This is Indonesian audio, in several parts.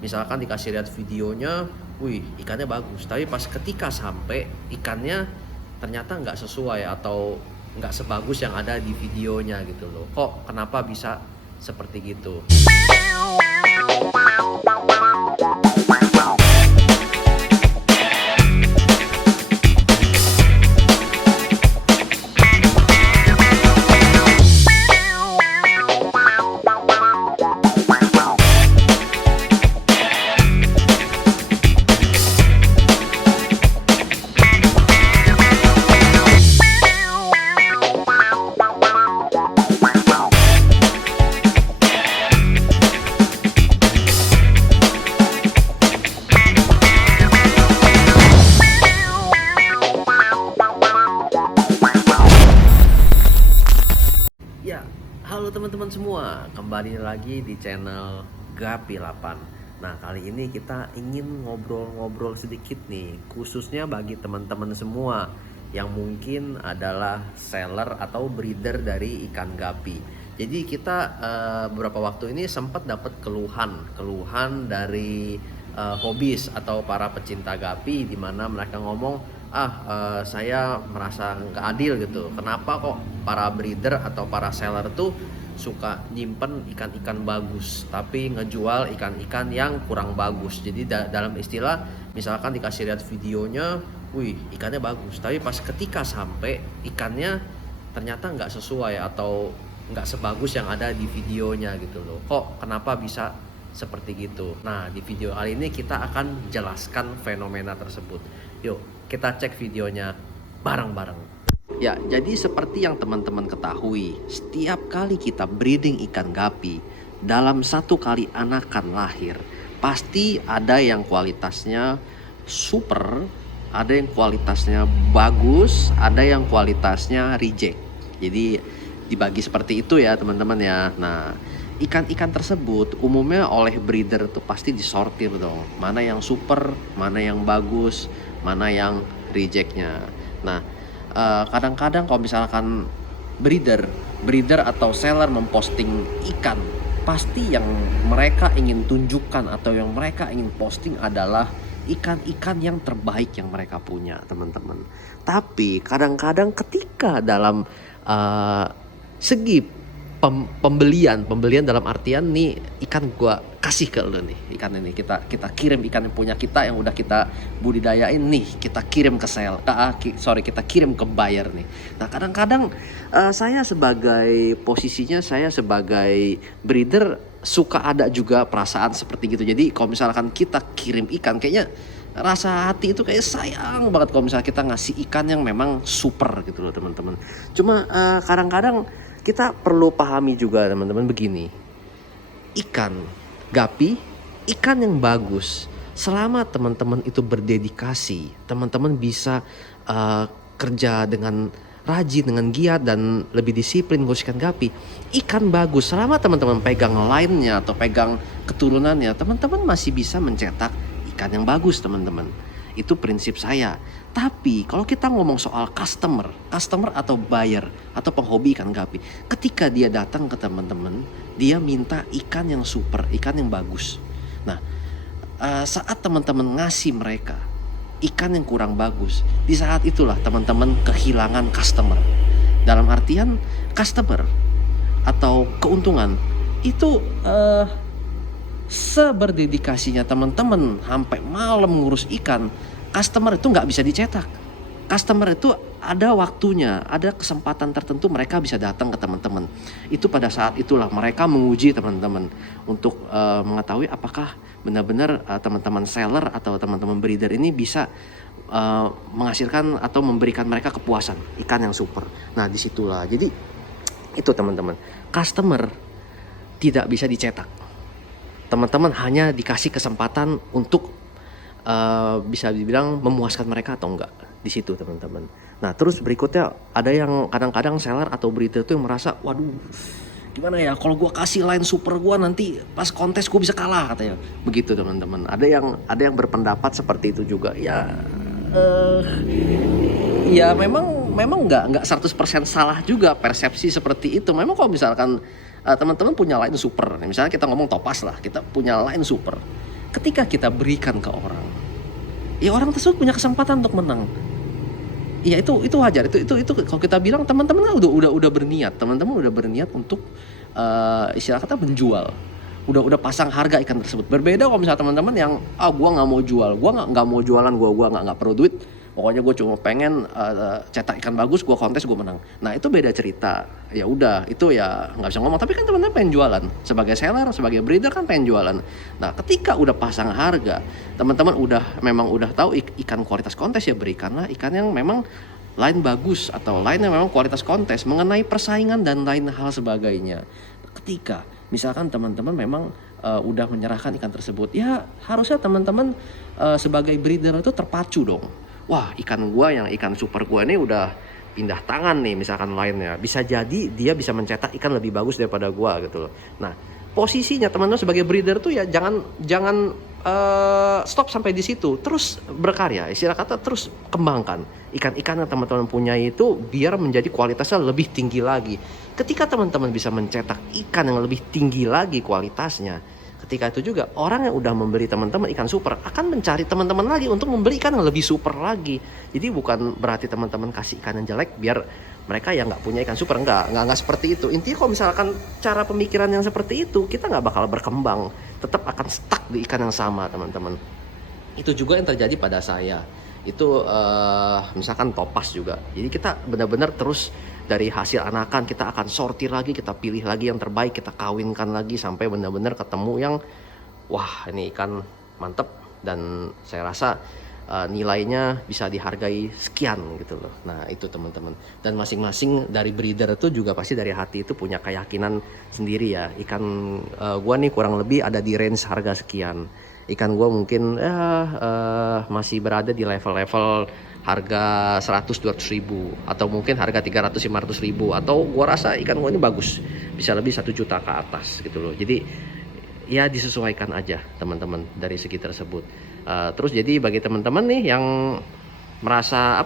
Misalkan dikasih lihat videonya, wih ikannya bagus, tapi pas ketika sampai ikannya ternyata nggak sesuai atau nggak sebagus yang ada di videonya gitu loh. Kok kenapa bisa seperti gitu? Ya, halo teman-teman semua, kembali lagi di channel Gapi 8. Nah, kali ini kita ingin ngobrol-ngobrol sedikit nih, khususnya bagi teman-teman semua yang mungkin adalah seller atau breeder dari ikan gapi. Jadi kita beberapa waktu ini sempat dapat keluhan dari hobis atau para pecinta gapi, di mana mereka ngomong, saya merasa nggak adil gitu. Kenapa kok para breeder atau para seller tuh suka nyimpen ikan-ikan bagus tapi ngejual ikan-ikan yang kurang bagus. Jadi dalam istilah, misalkan dikasih lihat videonya, wih ikannya bagus, tapi pas ketika sampai ikannya ternyata nggak sesuai atau nggak sebagus yang ada di videonya gitu loh. Kok kenapa bisa seperti gitu? Nah, di video kali ini kita akan jelaskan fenomena tersebut. Yuk kita cek videonya bareng-bareng. Ya, jadi seperti yang teman-teman ketahui, setiap kali kita breeding ikan gapi, dalam satu kali anakan lahir, pasti ada yang kualitasnya super, ada yang kualitasnya bagus, ada yang kualitasnya reject. Jadi dibagi seperti itu ya teman-teman ya. Nah, ikan-ikan tersebut umumnya oleh breeder tuh pasti disortir dong, mana yang super, mana yang bagus, mana yang rejectnya. Nah, kadang-kadang kalau misalkan breeder atau seller memposting ikan, pasti yang mereka ingin tunjukkan atau yang mereka ingin posting adalah ikan-ikan yang terbaik yang mereka punya, teman-teman. Tapi kadang-kadang ketika dalam segi pembelian dalam artian nih, ikan gua kasih ke lu nih, ikan ini kita kirim, ikan yang punya kita yang udah kita budidayain nih, kita kirim ke kita kirim ke buyer nih. Nah, kadang-kadang saya sebagai posisinya, saya sebagai breeder suka ada juga perasaan seperti gitu. Jadi kalau misalkan kita kirim ikan, kayaknya rasa hati itu kayak sayang banget kalau misalnya kita ngasih ikan yang memang super gitu loh teman-teman. Cuma kadang-kadang kita perlu pahami juga teman-teman begini, ikan gapi, ikan yang bagus, selama teman-teman itu berdedikasi, teman-teman bisa kerja dengan rajin, dengan giat dan lebih disiplin ngurus ikan gapi, ikan bagus, selama teman-teman pegang line-nya atau pegang keturunannya, teman-teman masih bisa mencetak ikan yang bagus teman-teman. Itu prinsip saya. Tapi kalau kita ngomong soal customer atau buyer atau penghobi ikan gapi, ketika dia datang ke teman-teman, dia minta ikan yang super, ikan yang bagus. Nah, saat teman-teman ngasih mereka ikan yang kurang bagus, di saat itulah teman-teman kehilangan customer. Dalam artian customer atau keuntungan itu seberdedikasinya teman-teman sampai malam ngurus ikan, customer itu nggak bisa dicetak. Customer itu ada waktunya, ada kesempatan tertentu mereka bisa datang ke teman-teman. Itu pada saat itulah mereka menguji teman-teman untuk mengetahui apakah benar-benar teman-teman seller atau teman-teman breeder ini bisa menghasilkan atau memberikan mereka kepuasan ikan yang super. Nah, disitulah. Jadi itu teman-teman, customer tidak bisa dicetak. Teman-teman hanya dikasih kesempatan untuk bisa dibilang memuaskan mereka atau enggak di situ teman-teman. Nah, terus berikutnya ada yang kadang-kadang seller atau breeder tuh yang merasa, waduh gimana ya kalau gue kasih line super gue nanti pas kontes gue bisa kalah katanya. Begitu teman-teman. Ada yang berpendapat seperti itu juga. Ya memang nggak 100% salah juga persepsi seperti itu. Memang kalau misalkan teman-teman punya line super, misalnya kita ngomong Topaz lah, kita punya line super, ketika kita berikan ke orang, ya orang tersebut punya kesempatan untuk menang. Ya itu wajar. Itu kalau kita bilang teman-teman udah berniat, teman-teman udah berniat untuk istilah kata menjual. Udah pasang harga ikan tersebut. Berbeda kalau misalnya teman-teman yang gua nggak mau jual, gua nggak mau jualan, gua nggak perlu duit. Pokoknya gue cuma pengen cetak ikan bagus, gue kontes, gue menang. Nah itu beda cerita. Ya udah, itu ya nggak bisa ngomong. Tapi kan teman-teman pengen jualan. Sebagai seller, sebagai breeder kan pengen jualan. Nah ketika udah pasang harga, teman-teman memang udah tahu ikan kualitas kontes, ya berikanlah ikan yang memang lain bagus atau lain yang memang kualitas kontes, mengenai persaingan dan lain hal sebagainya. Ketika misalkan teman-teman memang udah menyerahkan ikan tersebut, ya harusnya teman-teman sebagai breeder itu terpacu dong. Wah, ikan super gua ini udah pindah tangan nih, misalkan lainnya. Bisa jadi dia bisa mencetak ikan lebih bagus daripada gua gitu loh. Nah, posisinya teman-teman sebagai breeder tuh ya jangan stop sampai di situ. Terus berkarya, istilah kata terus kembangkan ikan-ikan yang teman-teman punya itu biar menjadi kualitasnya lebih tinggi lagi. Ketika teman-teman bisa mencetak ikan yang lebih tinggi lagi kualitasnya, ketika itu juga orang yang udah membeli teman-teman ikan super akan mencari teman-teman lagi untuk membeli ikan yang lebih super lagi. Jadi bukan berarti teman-teman kasih ikan yang jelek biar mereka yang nggak punya ikan super, nggak seperti itu. Intinya kalau misalkan cara pemikiran yang seperti itu, kita nggak bakal berkembang, tetap akan stuck di ikan yang sama teman-teman. Itu juga yang terjadi pada saya. Itu misalkan topas juga. Jadi kita benar-benar terus dari hasil anakan kita akan sortir lagi, kita pilih lagi yang terbaik, kita kawinkan lagi sampai benar-benar ketemu yang wah ini ikan mantep dan saya rasa nilainya bisa dihargai sekian gitu loh. Nah itu teman-teman, dan masing-masing dari breeder itu juga pasti dari hati itu punya keyakinan sendiri ya. Ikan gua nih kurang lebih ada di range harga sekian. Ikan gua mungkin masih berada di level-level harga 100-200 ribu atau mungkin harga 300-500 ribu, atau gua rasa ikan gua ini bagus bisa lebih 1 juta ke atas gitu loh. Jadi ya disesuaikan aja teman-teman dari segi tersebut. Terus jadi bagi teman-teman nih yang merasa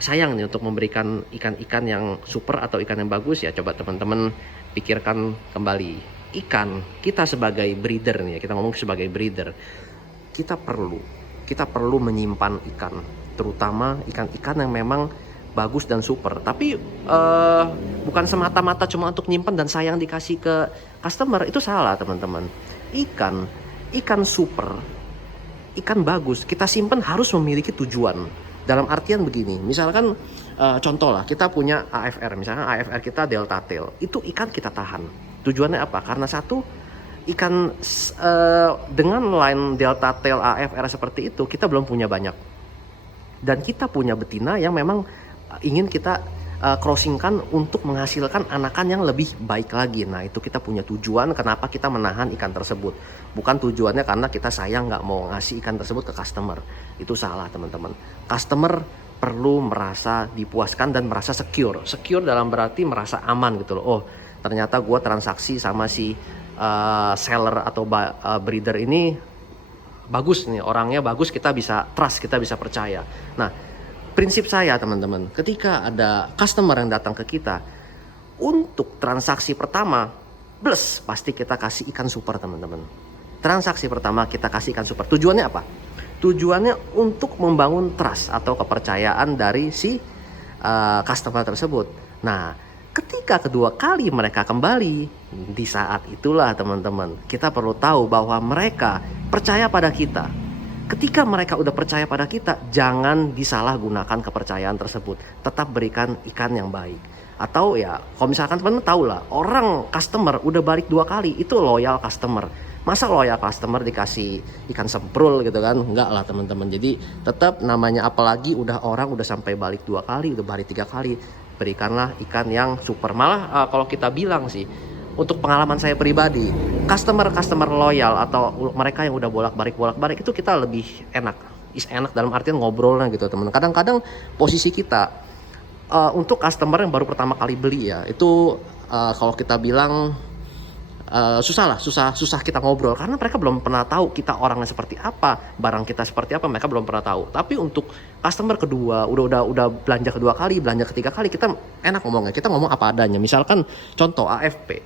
sayang nih untuk memberikan ikan-ikan yang super atau ikan yang bagus, ya coba teman-teman pikirkan kembali. Ikan kita sebagai breeder nih, kita ngomong sebagai breeder, kita perlu menyimpan ikan, terutama ikan-ikan yang memang bagus dan super. Tapi bukan semata-mata cuma untuk nyimpan dan sayang dikasih ke customer, itu salah teman-teman. Ikan super, ikan bagus kita simpan harus memiliki tujuan. Dalam artian begini, misalkan contoh lah, kita punya AFR, misalkan AFR kita delta tail, itu ikan kita tahan. Tujuannya apa? Karena satu, ikan dengan line delta tail AFR seperti itu kita belum punya banyak, dan kita punya betina yang memang ingin kita crossingkan untuk menghasilkan anakan yang lebih baik lagi. Nah itu kita punya tujuan kenapa kita menahan ikan tersebut, bukan tujuannya karena kita sayang nggak mau ngasih ikan tersebut ke customer. Itu salah teman-teman. Customer perlu merasa dipuaskan dan merasa secure dalam berarti merasa aman gitu loh. Oh ternyata gue transaksi sama si seller atau breeder ini bagus nih, orangnya bagus, kita bisa trust, kita bisa percaya. Nah prinsip saya teman-teman, ketika ada customer yang datang ke kita untuk transaksi pertama, pasti kita kasih ikan super teman-teman. Transaksi pertama kita kasih ikan super. Tujuannya apa? Tujuannya untuk membangun trust atau kepercayaan dari si customer tersebut. Nah ketika kedua kali mereka kembali, di saat itulah teman-teman kita perlu tahu bahwa mereka percaya pada kita. Ketika mereka udah percaya pada kita, jangan disalahgunakan kepercayaan tersebut. Tetap berikan ikan yang baik. Atau ya kalau misalkan teman-teman tahu lah, orang customer udah balik 2 kali, itu loyal customer. Masa loyal customer dikasih ikan semprul gitu kan? Enggak lah teman-teman. Jadi tetap namanya, apalagi orang udah sampai balik 2 kali, udah balik 3 kali, berikanlah ikan yang super. Malah kalau kita bilang sih, untuk pengalaman saya pribadi, customer loyal atau mereka yang udah bolak-balik itu kita lebih enak dalam artian ngobrolnya gitu teman. Kadang-kadang posisi kita untuk customer yang baru pertama kali beli ya, itu kalau kita bilang susah kita ngobrol karena mereka belum pernah tahu kita orangnya seperti apa, barang kita seperti apa, mereka belum pernah tahu. Tapi untuk customer kedua, udah belanja kedua kali, belanja ketiga kali, kita enak ngomongnya, kita ngomong apa adanya. Misalkan contoh AFP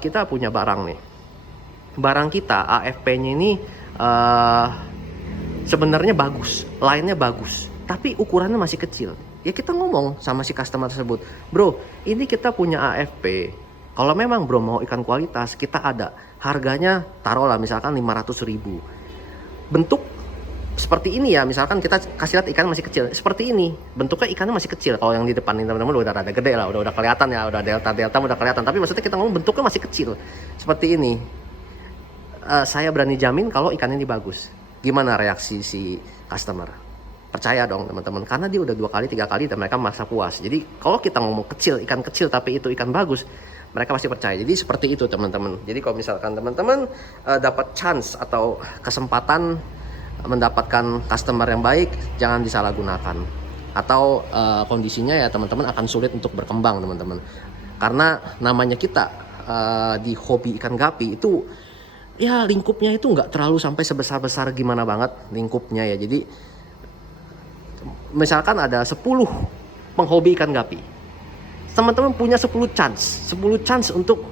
kita punya barang nih, barang kita AFP-nya ini sebenarnya bagus, line-nya bagus, tapi ukurannya masih kecil. Ya kita ngomong sama si customer tersebut, bro, ini kita punya AFP. Kalau memang bro mau ikan kualitas, kita ada. Harganya taruhlah misalkan 500.000. Bentuk seperti ini ya, misalkan kita kasih lihat ikan masih kecil. Seperti ini, bentuknya ikannya masih kecil. Kalau yang di depan ini teman-teman udah ada gede lah, udah kelihatan ya, udah delta udah kelihatan. Tapi maksudnya kita ngomong bentuknya masih kecil. Seperti ini. Saya berani jamin kalau ikan ini bagus. Gimana reaksi si customer? Percaya dong teman-teman, karena dia udah 2 kali 3 kali dan mereka merasa puas. Jadi kalau kita ngomong kecil, ikan kecil tapi itu ikan bagus, mereka pasti percaya. Jadi seperti itu teman-teman. Jadi kalau misalkan teman-teman dapat chance atau kesempatan mendapatkan customer yang baik, jangan disalahgunakan. Atau kondisinya ya teman-teman akan sulit untuk berkembang teman-teman. Karena namanya kita di hobi ikan gapi itu ya lingkupnya itu nggak terlalu sampai sebesar-besar gimana banget lingkupnya ya. Jadi misalkan ada 10 penghobi ikan gapi, teman-teman punya 10 chance untuk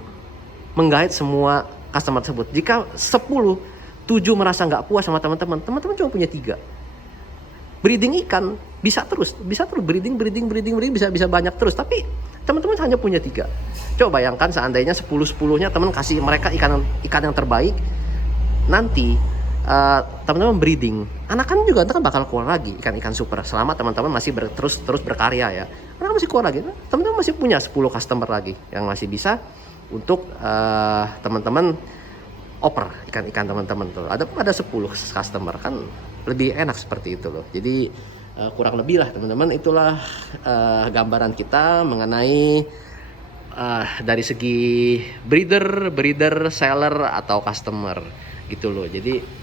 menggait semua customer tersebut. Jika 7 merasa nggak puas sama teman-teman cuma punya 3. Breeding ikan bisa terus breeding bisa banyak terus, tapi teman-teman hanya punya 3. Coba bayangkan seandainya 10-10-nya teman kasih mereka ikan yang terbaik, nanti teman-teman breeding, anakan juga nanti kan bakal keluar lagi ikan-ikan super selama teman-teman masih terus berkarya ya. Anakan masih keluar lagi, teman-teman masih punya 10 customer lagi yang masih bisa untuk teman-teman oper ikan-ikan teman-teman tuh. Ada 10 customer kan lebih enak seperti itu loh. Jadi kurang lebih lah teman-teman, itulah gambaran kita mengenai dari segi breeder, seller atau customer gitu loh. Jadi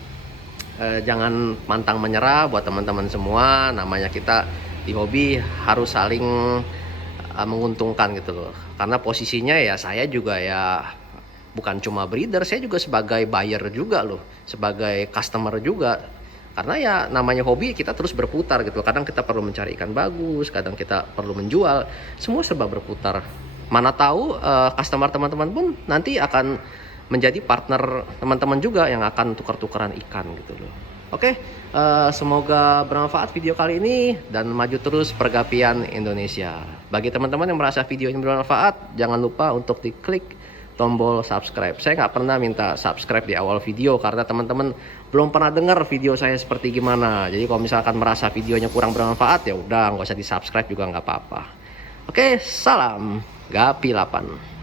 jangan pantang menyerah buat teman-teman semua. Namanya kita di hobi harus saling menguntungkan gitu loh. Karena posisinya ya saya juga ya bukan cuma breeder, saya juga sebagai buyer juga loh, sebagai customer juga. Karena ya namanya hobi, kita terus berputar gitu. Kadang kita perlu mencari ikan bagus, kadang kita perlu menjual, semua serba berputar. Mana tahu customer teman-teman pun nanti akan menjadi partner teman-teman juga yang akan tukar-tukaran ikan gitu loh. Oke, semoga bermanfaat video kali ini dan maju terus pergapian Indonesia. Bagi teman-teman yang merasa video ini bermanfaat, jangan lupa untuk diklik tombol subscribe. Saya nggak pernah minta subscribe di awal video karena teman-teman belum pernah dengar video saya seperti gimana. Jadi kalau misalkan merasa videonya kurang bermanfaat, ya udah nggak usah di subscribe juga nggak apa-apa. Oke, salam Gapi 8.